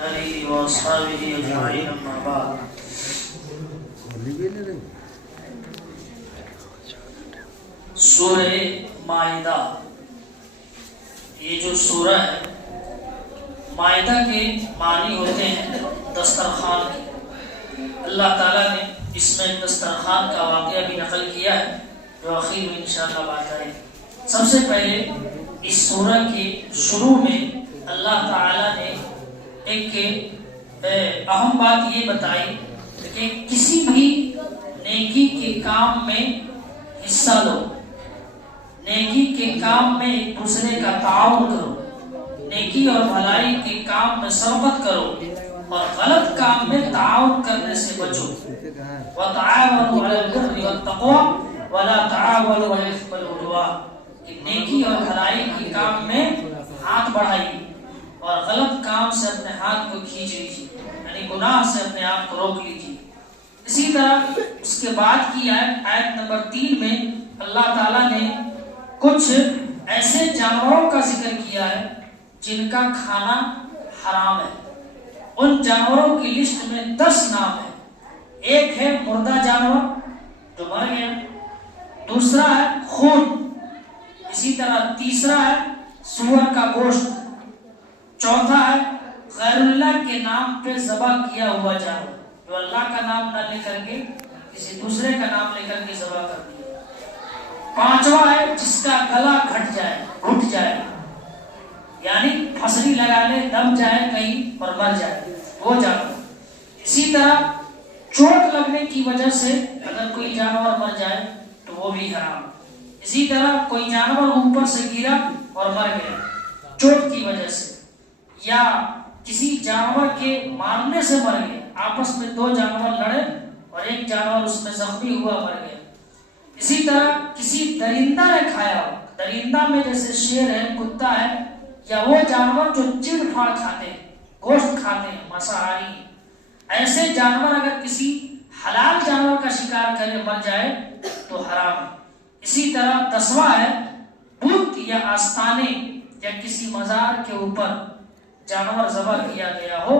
آله وأصحابه أجمعين أما بعد. سورہ مائدہ، یہ جو سورہ ہے مائدہ کے معنی ہوتے ہیں دسترخوان کے. اللہ تعالیٰ نے اس میں دسترخوان کا واقعہ بھی نقل کیا ہے جو آخر میں انشاءاللہ بات کریں. سب سے پہلے اس سورہ کے شروع میں اللہ تعالیٰ نے ایک اہم بات یہ بتائی کہ کسی بھی نیکی کے کام میں حصہ لو، نیکی کے کام میں ایک دوسرے کا تعاون کرو، نیکی اور بھلائی کے کام میں سبقت کرو اور غلط کام میں تعاون کرنے سے بچو. وَتَعَاوَنُوا عَلَى الْبِرِّ وَالتَّقْوَىٰ وَلَا تَعَاوَنُوا عَلَى الْإِثْمِ وَالْعُدْوَانِ، کہ نیکی اور بھلائی کے کام میں ہاتھ بڑھائیے اور غلط کام سے اپنے ہاتھ کو کھینچ لیجیے، یعنی گناہ سے اپنے آپ کو روک لیجیے. اسی طرح اس کے بعد کی آیت نمبر 3 میں اللہ تعالیٰ نے کچھ ایسے جانوروں کا ذکر کیا ہے جن کا کھانا حرام ہے. ان جانوروں کی لسٹ میں 10 نام ہے. ایک ہے مردہ جانور جو مر گیا، دوسرا ہے خون، اسی طرح تیسرا ہے سور کا گوشت، چوتھا ہے غیر اللہ کے نام پہ ذبح کیا ہوا جانور جو اللہ کا نام نہ لے کر کے کسی دوسرے کا نام لے کر کے ذبح کر دیا. پانچواں ہے جس کا گلا گھٹ جائے یعنی پھنسری لگا لے، دم جائے کہیں اور مر جائے، وہ جانور. اسی طرح چوٹ لگنے کی وجہ سے اگر کوئی جانور مر جائے تو وہ بھی حرام. اسی طرح کوئی جانور اوپر سے گرا اور مر گیا چوٹ کی وجہ سے، یا کسی جانور کے مارنے سے مر گیا، آپس میں 2 جانور لڑے اور ایک جانور اس میں زخمی ہوا مر گیا. اسی طرح کسی درندہ نے کھایا ہو، درندہ میں جیسے شیر ہے، کتا ہے، یا وہ جانور جو چڑ پھاڑ کھاتے ہیں، گوشت کھاتے ہیں، مانساہاری ہیں، ایسے جانور اگر کسی حلال جانور کا شکار کرے مر جائے تو حرام ہے. اسی طرح 10واں ہے بت یا آستانے یا کسی مزار کے اوپر جانور ذبح کیا گیا ہو.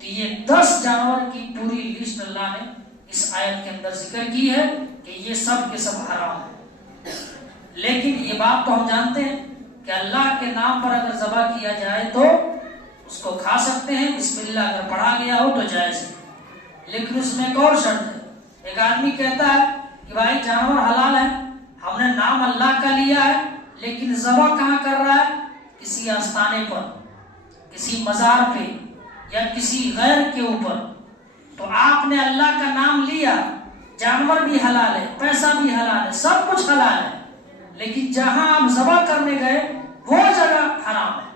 تو یہ 10 جانور کی پوری لسٹ اللہ نے اس آیت کے اندر ذکر کی ہے کہ یہ سب کے سب حرام ہے. لیکن یہ بات تو ہم جانتے ہیں کہ اللہ کے نام پر اگر ذبح کیا جائے تو اس کو کھا سکتے ہیں، بسم اللہ اگر پڑھا گیا ہو تو جائز ہے. لیکن اس میں ایک اور شرط ہے. ایک آدمی کہتا ہے کہ بھائی جانور حلال ہے، ہم نے نام اللہ کا لیا ہے، لیکن ذبح کہاں کر رہا ہے؟ کسی آستانے پر، کسی مزار پہ یا کسی غیر کے اوپر. تو آپ نے اللہ کا نام لیا، جانور بھی حلال ہے، پیسہ بھی حلال ہے، سب کچھ حلال ہے، لیکن جہاں آپ ذبح کرنے گئے وہ جگہ حرام ہے،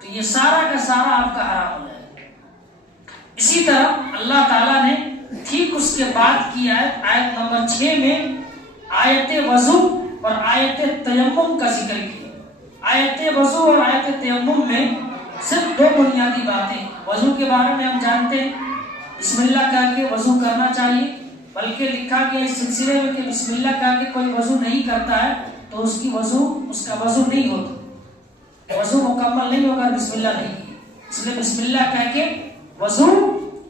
تو یہ سارا کا سارا آپ کا حرام ہو جائے گا. اسی طرح اللہ تعالیٰ نے ٹھیک اس کے بعد کی آیت نمبر 6 میں آیت وضو اور آیت تیمم کا ذکر کیا. آیت وضو اور آیت تیمم میں صرف 2 بنیادی باتیں. وضو کے بارے میں ہم جانتے ہیں بسم اللہ کہہ کے وضو کرنا چاہیے، بلکہ لکھا گیا اس سلسلے میں کہ بسم اللہ کہہ کے کوئی وضو نہیں کرتا ہے تو اس کا وضو نہیں ہوتا، وضو مکمل نہیں ہوگا بسم اللہ نہیں کی. اس لیے بسم اللہ کہہ کے وضو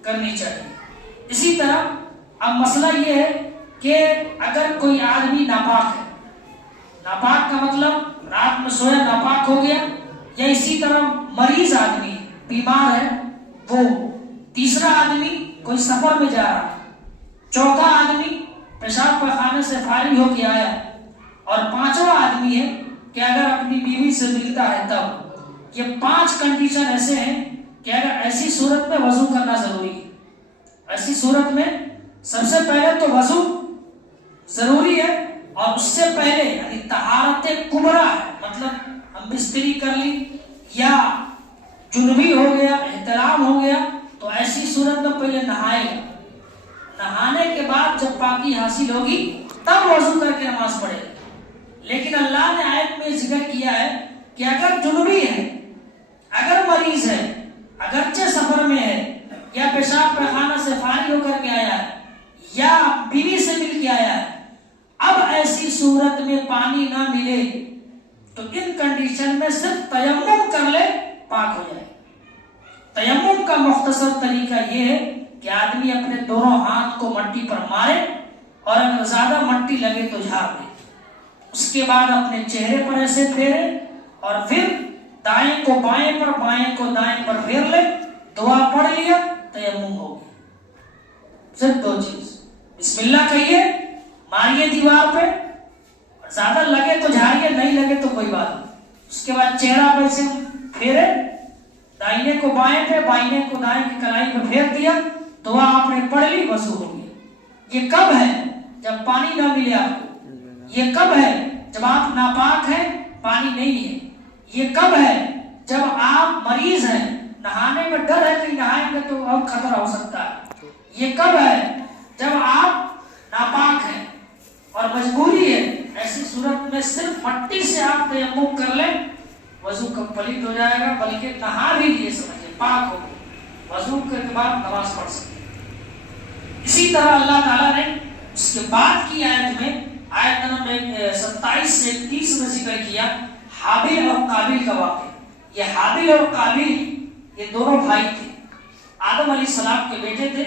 کرنی چاہیے. اسی طرح اب مسئلہ یہ ہے کہ اگر کوئی آدمی ناپاک ہے، ناپاک کا مطلب رات میں سویا ناپاک ہو گیا، یا اسی طرح مریض آدمی بیمار ہے، وہ تیسرا آدمی کوئی سفر میں جا رہا ہے، چوتھا آدمی پیشاب پخانے سے فارغ ہو کے آیا، اور 5واں آدمی ہے کہ اگر اپنی بیوی سے ملتا ہے تب. یہ 5 کنڈیشن ایسے ہیں کہ اگر ایسی صورت میں وضو کرنا ضروری ہے. ایسی صورت میں سب سے پہلے تو وضو ضروری ہے، اور اس سے پہلے یعنی طہارت کبریٰ ہے، مطلب ہم بستری کر لی یا جنبی ہو گیا، احترام ہو گیا، تو ایسی صورت میں پہلے نہائے گا. نہانے کے بعد جب پاکی حاصل ہوگی تب وضو کر کے نماز پڑھے گا. لیکن اللہ نے آیت میں ذکر کیا ہے کہ اگر جنبی ہے، اگر مریض ہے، اگرچہ سفر میں ہے، یا پیشاب پخانہ سے فارغ ہو کر کے آیا ہے، یا بیوی سے مل کے آیا ہے، اب ایسی صورت میں پانی نہ ملے تو ان کنڈیشن میں صرف تیمم کر لے، پاک ہو جائے. تیمم کا مختصر طریقہ یہ ہے کہ آدمی اپنے دونوں ہاتھ کو مٹی پر مارے اور اگر زیادہ مٹی لگے تو جھاڑ دے، اس کے بعد اپنے چہرے پر ایسے پھیرے اور پھر دائیں کو بائیں پر، بائیں کو دائیں پر پھیر لے، دعا پڑھ لیا، تیمم ہو گیا۔ صرف دو چیز، بسم اللہ کہیے، ماریے دیوار پہ، زیادہ لگے تو جھاڑیے، نہیں لگے تو کوئی بات نہیں، اس کے بعد چہرہ پہ سے پھیرے، دائنے کو بائیں پہ، بائیں کو دائیں کی کلائی پہ پھیر دیا، دعا آپ نے پڑھ لی، وضو ہو گیا۔ یہ کب ہے؟ جب پانی نہ ملے آپ کو۔ یہ کب ہے؟ جب آپ ناپاک ہیں، پانی نہیں ہے۔ یہ کب ہے؟ جب آپ مریض ہیں، نہانے میں ڈر ہے کہ نہائیں گے تو اب خطرہ ہو سکتا ہے۔ یہ کب ہے؟ جب آپ ناپاک ہیں اور مجبوری ہے، ایسی صورت میں صرف مٹی سے آپ تیمم کر لیں، وضو کمپلیٹ ہو جائے گا، بلکہ نہا بھی لیے سمجھے، پاک ہو گئے، وضو کے بعد نماز پڑھ سکتے۔ اسی طرح اللہ تعالیٰ نے اس کے بعد کی آیت میں، آیت نمبر 27 سے 30 میں ذکر کیا حابیل اور قابیل کا واقعہ۔ یہ حابیل اور قابیل یہ دونوں بھائی تھے، آدم علیہ السلام کے بیٹے تھے،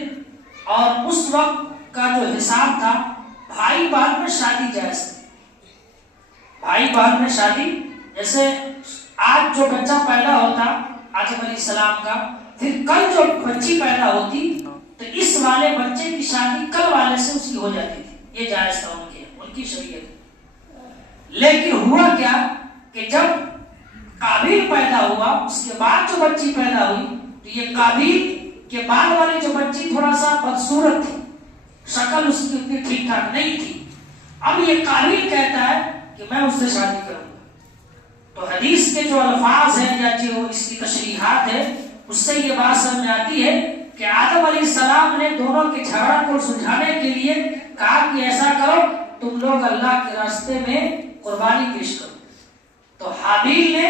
اور اس وقت کا جو حساب تھا، بھائی بعد میں شادی جائز تھی، بھائی بعد میں شادی، جیسے آج جو بچہ پیدا ہوتا آدم علیہ السلام کا، پھر کل جو بچی پیدا ہوتی تو اس والے بچے کی شادی کل والے سے اس کی ہو جاتی تھی، یہ جائز تھا ان کی شریعت۔ لیکن ہوا کیا کہ جب قابیل پیدا ہوا، اس کے بعد جو بچی پیدا ہوئی تو یہ قابیل کے بعد والی جو بچی تھوڑا سا بدصورت تھی، شکل اس کی اتنی ٹھیک ٹھاک نہیں تھی۔ اب یہ قابیل کہتا ہے کہ میں اس سے شادی کروں گا، تو حدیث کے جو الفاظ ہیں یا جو اس کی تشریحات ہے، اس سے یہ بات سمجھ میں آتی ہے کہ آدم علیہ السلام نے دونوں کے جھگڑا کو سلجھانے کے لیے کہا کہ ایسا کرو، تم لوگ اللہ کے راستے میں قربانی پیش کرو۔ تو حابیل نے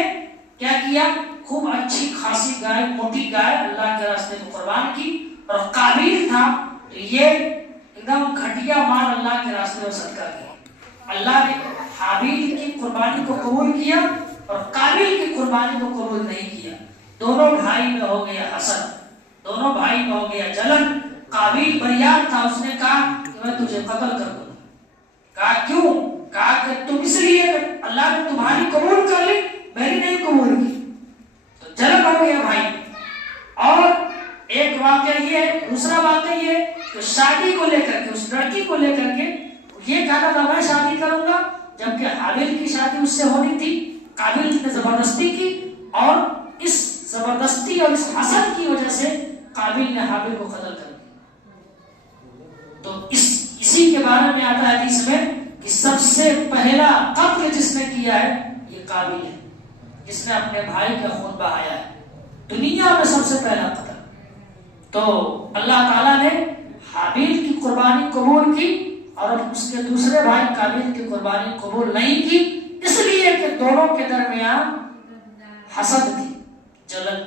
کیا کیا؟ خوب اچھی خاصی گائے، موٹی گائے اللہ کے راستے میں قربان کی، اور قابیل تھا تو یہ ایک دم گھٹیا مال اللہ کے راستے میں صدقہ کیا۔ اللہ نے حابیل کی قربانی کو قبول کیا اور قابیل کی قربانی کو قبول نہیں کیا۔ دونوں بھائی میں ہو گیا حسد، دونوں بھائی میں ہو گیا جلن۔ قابیل بریان تھا، اس نے کہا کہ میں تجھے قتل کر دوں۔ کہا کیوں؟ کہا کہ تم اس لیے اللہ نے تمہاری قبول کر لی، میری نہیں قبول کی، تو جلن ہو گیا بھائی۔ اور ایک واقعہ یہ ہے، دوسرا واقعہ یہ کہ شادی کو لے کر کے، اس لڑکی کو لے کر کے یہ کہا تھا میں شادی کروں گا، جبکہ حابیل کی شادی اس سے ہونی تھی، قابیل نے زبردستی کی، اور اس زبردستی اور اس حسد کی وجہ سے قابیل نے حابیل کو قتل کر دیا۔ تو اسی کے بارے میں آتا ہے حدیث میں کہ سب سے پہلا قتل جس نے کیا ہے یہ قابیل ہے، جس نے اپنے بھائی کا خون بہایا ہے، دنیا میں سب سے پہلا قتل۔ تو اللہ تعالیٰ نے حابیل کی قربانی قبول کی اور اس کے دوسرے بھائی قابیل کی قربانی قبول نہیں کی، اس لیے کہ دونوں کے درمیان حسد تھی، جلن۔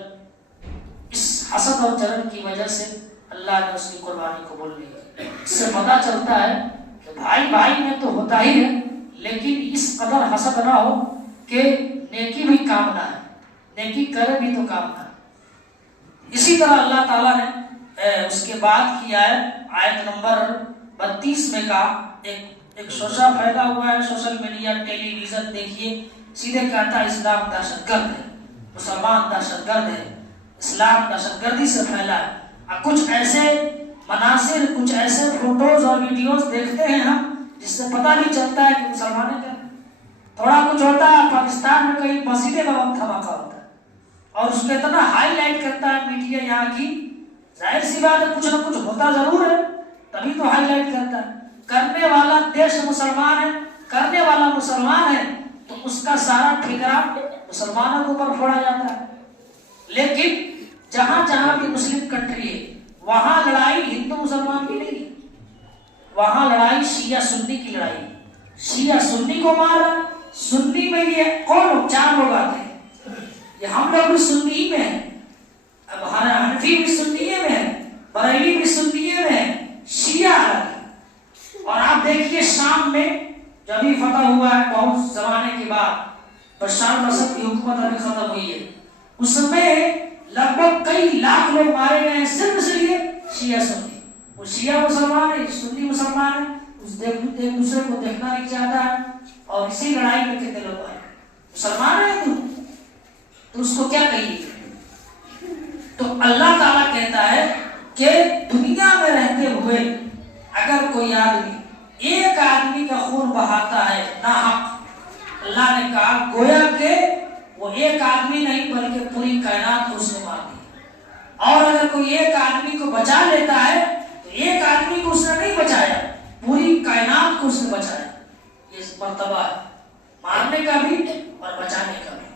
اس حسد اور جلن کی وجہ سے اللہ نے اس کی قربانی قبول نہیں کی۔ اس سے پتہ چلتا ہے کہ بھائی بھائی میں تو ہوتا ہی ہے، لیکن اس قدر حسد نہ ہو کہ نیکی بھی کام نہ ہے، نیکی کرے بھی تو کام نہ ہے۔ اسی طرح اللہ تعالیٰ نے اس کے بعد کی آیت نمبر 32 میں کہا، ایک شوشہ پھیلا ہوا ہے سوشل میڈیا، ٹیلی ویژن، دیکھیے سیدھے کہتا ہے اسلام دہشت گرد ہے، مسلمان دہشت گرد ہے، اسلام دہشت گردی سے پھیلا ہے۔ کچھ ایسے مناظر، کچھ ایسے فوٹوز اور ویڈیوز دیکھتے ہیں ہم جس سے پتہ نہیں چلتا ہے کہ مسلمان ہے کیا۔ تھوڑا کچھ ہوتا ہے پاکستان میں کہیں مسجد کا وقت دھماکہ ہوتا ہے اور اس کو اتنا ہائی لائٹ کرتا ہے میڈیا یہاں کی، ظاہر سی بات ہے کچھ نہ کچھ ہوتا ضرور ہے تبھی تو ہائی لائٹ کرتا ہے۔ کرنے والا دیش مسلمان ہے، کرنے والا مسلمان ہے، تو اس کا سارا ٹھیکرا مسلمانوں کے اوپر پھوڑا جاتا ہے۔ لیکن جہاں جہاں بھی مسلم کنٹری ہے وہاں لڑائی ہندو مسلمان کی نہیں، وہاں لڑائی شیعہ سنی کی لڑائی، شیعہ سنی کو مارا۔ سنی میں یہ کون؟ 4 لوگ آتے ہیں، یہ ہم لوگ بھی سنی میں ہیں، اب حنفی بھی سنی میں ہے، بریلی بھی سنی میں ہے، شیعہ الگ ہے۔ اور آپ دیکھیے شام میں جو ابھی فتح ہوا ہے بہت زمانے کے بعد، بشار الاسد کی حکومت ابھی ختم ہوئی ہے، اس میں لگ بھگ کئی لاکھ لوگ مارے گئے ہیں صرف اس لیے شیعہ سنی. وہ شیعہ مسلمان ہے، سنی مسلمان ہے، ایک دوسرے کو دیکھنا نہیں چاہتا ہے، اور اسی لڑائی میں کتنے لوگ آئے. مسلمان ہے تو اس کو کیا کہیے. تو اللہ تعالیٰ کہتا ہے کہ دنیا میں رہتے ہوئے اگر کوئی آدمی ایک آدمی کا خون بہاتا ہے ناحق، اللہ نے کہا گویا کہ وہ ایک آدمی نہیں بلکہ پوری کائنات کو اس نے مار دی. اور اگر کوئی ایک آدمی کو بچا لیتا ہے تو ایک آدمی کو اس نے نہیں بچایا، پوری کائنات کو اس نے بچایا. یہ مرتبہ ہے مارنے کا بھی اور بچانے کا بھی.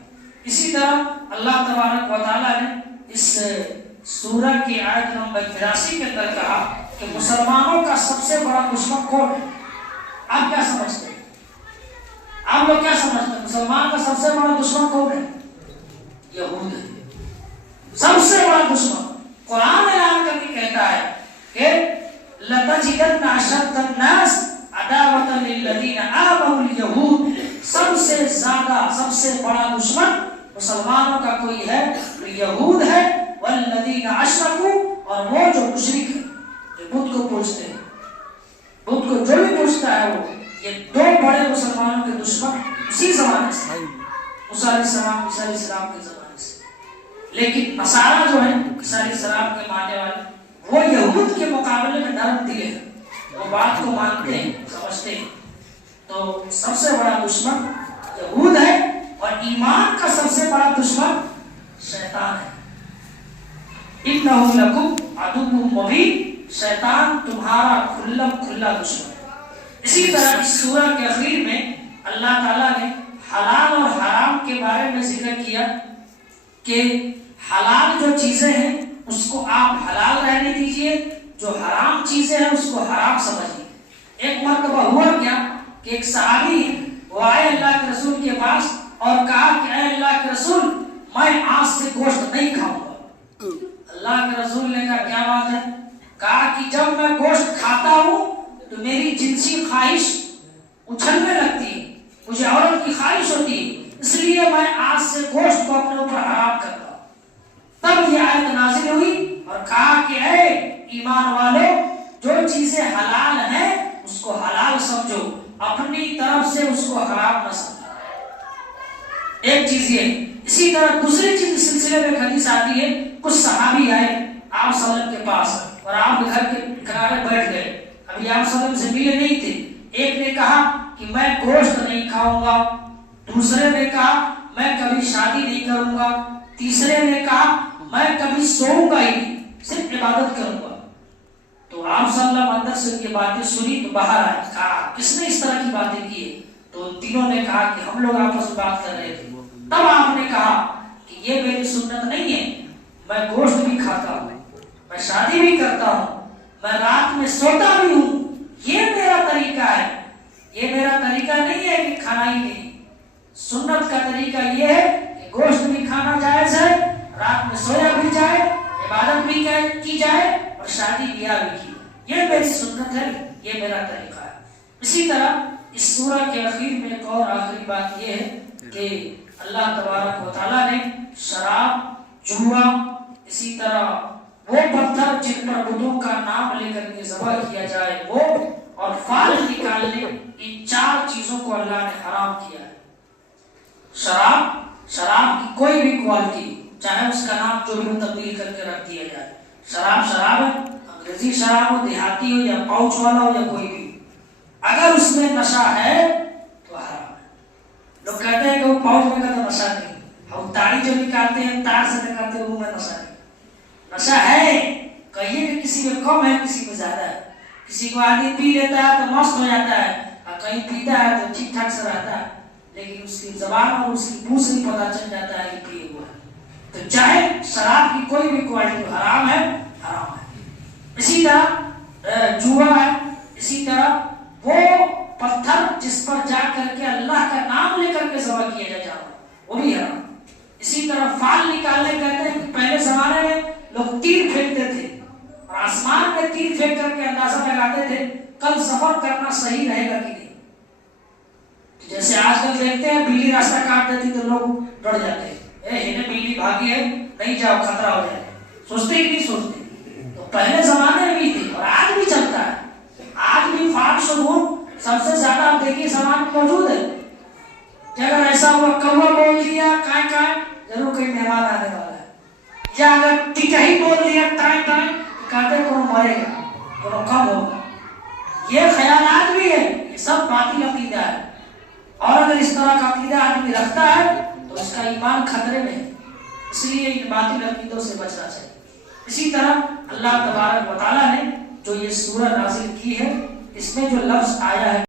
اسی طرح اللہ تبارک و تعالیٰ نے اس سورہ کی آیت نمبر 83 کے اندر کہا کہ مسلمانوں کا سب سے بڑا دشمن کون ہے. آپ کیا سمجھتے ہیں؟ آپ لوگ کیا سمجھتے ہیں مسلمان کا سب سے بڑا دشمن کون ہے؟ یہود ہے. سب سے بڑا دشمن. قرآن اعلان کر کے کہتا ہے کہ لَتَجِدَنَّ أَشَدَّ النَّاسِ عَدَاوَةً لِلَّذِينَ آمَنُوا الْيَهُودُ. سب سے زیادہ سب سے بڑا دشمن مسلمانوں کا کوئی ہے تو یہود ہے. وَالَّذِينَ أَشْرَكُوا، اور وہ جو مشرک ہے، جو بت کو پوجتے ہیں، بت کو جو بھی پوجتا ہے وہ. یہ دو بڑے مسلمانوں کے دشمن اسی زمانے سے، موسیٰ علیہ السلام عیسیٰ علیہ السلام کے زمانے سے. لیکن نصارہ جو ہیں عیسیٰ علیہ السلام کے ماننے والے، وہ یہود کے مقابلے میں نرم دل ہیں، وہ بات کو مانتے ہیں، سمجھتے ہیں. تو سب سے بڑا دشمن یہود ہے، اور ایمان کا سب سے بڑا دشمن شیطان ہے. اِنَّهُ لَكُمْ عَدُوٌّ مُّبِينٌ. شیطان تمہارا کھلا کھلا دشمن. اسی طرح اس سورہ کے اخیر میں اللہ تعالیٰ نے حلال اور حرام کے بارے میں ذکر کیا کہ حلال جو چیزیں ہیں اس کو آپ حلال رہنے دیجئے، جو حرام چیزیں ہیں اس کو حرام سمجھیے. ایک مرتبہ ہوا کیا کہ ایک صحابی وہ آئے اللہ کے رسول کے پاس اور کہا کہ اے اللہ کے رسول میں آج سے گوشت نہیں کھاؤں گا. اللہ کے رسول نے کہا کیا بات ہے؟ کہا کہ جب میں گوشت کھاتا ہوں تو میری جنسی خواہش اچھلنے لگتی ہے، مجھے عورت کی خواہش ہوتی ہے، اس لیے میں آج سے گوشت کو اپنے اوپر حرام کرتا ہوں. تب یہ آیت نازل ہوئی اور کہا کہ اے ایمان والو، جو چیزیں حلال ہیں اس کو حلال سمجھو، اپنی طرف سے اس کو حرام نہ سمجھو. ایک چیز یہ. اسی طرح دوسری چیز اس سلسلے میں حدیث آتی ہے، کچھ صحابی آئے آپ صلی اللہ علیہ وسلم کے پاس اور آپ کے گھر کے کنارے بیٹھ گئے. ابھی آپ صلی اللہ علیہ وسلم سے ملے نہیں تھے. ایک نے کہا کہ میں گوشت نہیں کھاؤں گا، دوسرے نے کہا میں کبھی شادی نہیں کروں گا، تیسرے نے کہا میں کبھی سوؤں گا ہی نہیں، صرف عبادت کروں گا. تو آپ صلی اللہ علیہ وسلم اندر سے یہ باتیں سنی تو باہر آئے. کہا کس نے اس طرح کی باتیں کی ہے؟ تو تینوں نے کہا کہ ہم لوگ آپس میں بات کر رہے تھے. تب آپ نے کہا کہ یہ میری سنت نہیں ہے، میں گوشت بھی کھاتا ہوں، میں شادی بھی کرتا ہوں، میں رات میں سوتا بھی ہوں. یہ میرا طریقہ ہے، یہ میرا طریقہ نہیں ہے کہ کھانا ہی نہیں. سنت کا طریقہ یہ ہے کہ گوشت بھی کھانا جائز ہے، رات میں سویا بھی جائے، عبادت بھی کی جائے اور شادی بیاہ بھی کی. یہ میری سنت ہے، یہ میرا طریقہ ہے. اسی طرح اس سورہ کے اخیر میں ایک اور آخری بات یہ ہے کہ اللہ تبارک و تعالیٰ نے شراب، جوا، اسی طرح وہ پتھر جن پر بتوں کا نام لے کر کے ذبح کیا جائے وہ، اور فال نکالنے، ان چار چیزوں کو اللہ نے حرام کیا ہے. شراب کی کوئی بھی کوالٹی، چاہے اس کا نام جو بھی تبدیل کر کے رکھ دیا جائے، شراب ہے، انگریزی شراب ہو، دیہاتی ہو یا پاؤچ والا ہو یا کوئی بھی، اگر اس میں نشہ ہے تو حرام ہے. لوگ کہتے ہیں کہ وہ پاؤچ میں کا تو نشہ نہیں، ہم تاڑی جو نکالتے ہیں تار سے نکالتے ہیں وہ میں نشہ نہیں. نشہ ہے، کہیے کہ کسی میں کم ہے کسی میں زیادہ ہے. کسی کو آدمی پی لیتا ہے تو مست ہو جاتا ہے، اور کہیں پیتا ہے تو ٹھیک ٹھاک سے رہتا ہے، لیکن اس کی زبان اور اس کی منہ سے بھی پتا چل جاتا ہے کہ پیے ہوا ہے. تو چاہے شراب کی کوئی بھی کوالٹی حرام ہے، حرام ہے. اسی طرح جوا ہے، اسی طرح وہ پتھر جس پر جا کر کے اللہ کا نام لے کر کے ذبح کیا جائے وہ بھی حرام. اسی طرح فال نکالنے کہتے ہیں کہ پہلے زمانے میں لوگ تیر پھینکتے تھے اور آسمان میں تیر پھینک کر کے اندازہ لگاتے تھے کل سفر کرنا صحیح رہے گا کہ نہیں. جیسے آج کل دیکھتے ہیں بلی راستہ کاٹ دیتی تو لوگ ڈر جاتے ہیں، بجلی بھاگی ہے نہیں جاؤ خطرہ ہو جائے، سوچتے ہی نہیں سوچتے. تو پہلے زمانے میں بھی تھے اور آج بھی چلتا ہے. آج بھی فاٹ شعور سب سے زیادہ آپ دیکھیے سماج میں موجود ہے کہ اگر ایسا ہوا کوا بول دیا کائیں کائیں ضرور کوئی مہمان آنے والا ہے، یا اگر ٹکہی بول دیا ٹائیں ٹائیں کہتے کون مرے گا کون کم ہوگا. یہ خیالات بھی ہے، یہ سب باطل عقیدہ ہے. اور اگر اس طرح کا عقیدہ آدمی رکھتا ہے تو اس کا ایمان خطرے میں ہے. اس لیے ان باطل عقیدوں سے بچنا چاہیے. اسی طرح اللہ تبارک و تعالیٰ نے جو یہ سورہ نازل کی ہے اس میں جو لفظ آیا ہے